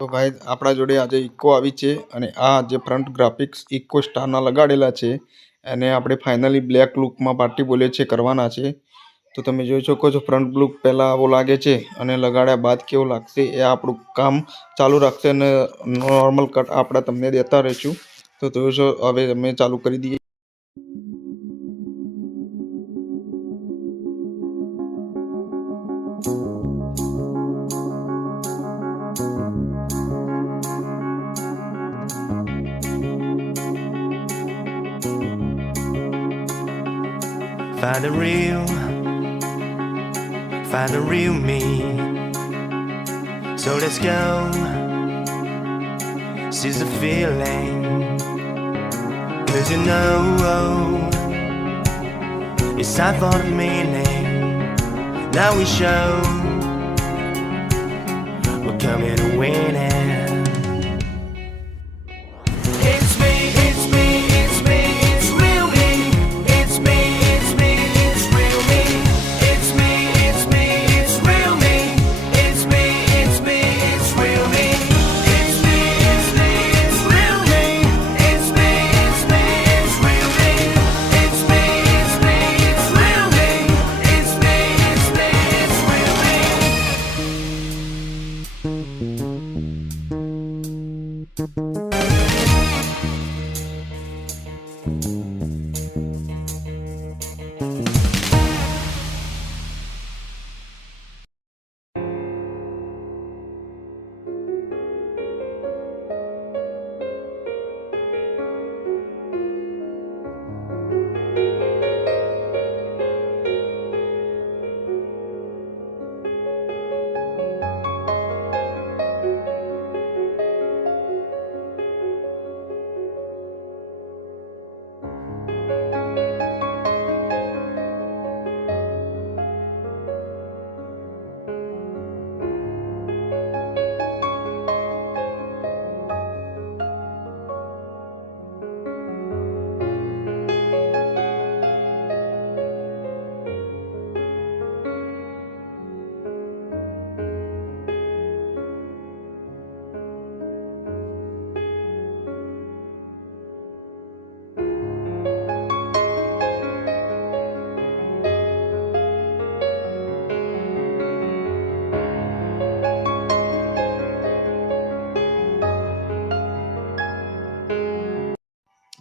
તો ગાઈઝ આપણા જોડે આજે ઇકો આવી છે અને આ જે ફ્રન્ટ ગ્રાફિક્સ ઇકો સ્ટારના લગાડેલા છે એને આપણે ફાઇનલી બ્લેક લુકમાં પાર્ટી બોલે છે કરવાના છે. તો તમે જોઈ શકો છો ફ્રન્ટ લુક પહેલાં આવો લાગે છે અને લગાડ્યા બાદ કેવો લાગશે એ આપણું કામ ચાલુ રાખશે અને નોર્મલ કટ આપણે તમને દેતા રહીશું. તો જોશો હવે અમે ચાલુ કરી દઈએ. Find the real me. So let's go. Seize the feeling. 'Cause you know it's time for the meaning. Now we show we're coming to win it.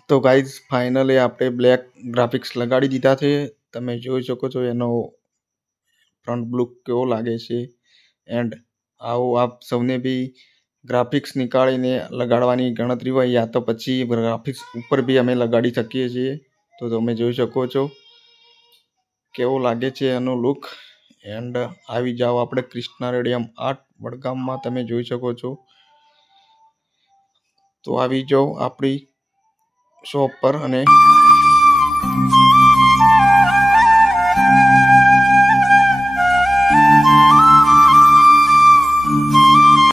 તો ગાઈઝ ફાઇનલી આપણે બ્લેક ગ્રાફિક્સ લગાડી દીધા છે. તમે જોઈ શકો છો એનો ફ્રન્ટ લુક કેવો લાગે છે. એન્ડ આવો આપ સૌને બી ગ્રાફિક્સ નીકાળીને લગાડવાની ગણતરી હોય યા તો પછી ગ્રાફિક્સ ઉપર બી અમે લગાડી શકીએ છીએ. તો તમે જોઈ શકો છો કેવો લાગે છે એનો લુક. એન્ડ આવી જાઓ આપણે ક્રિષ્ના રેડિયમ આર્ટ વડગામમાં, તમે જોઈ શકો છો. તો આવી જાઓ આપણી શોપ પર અને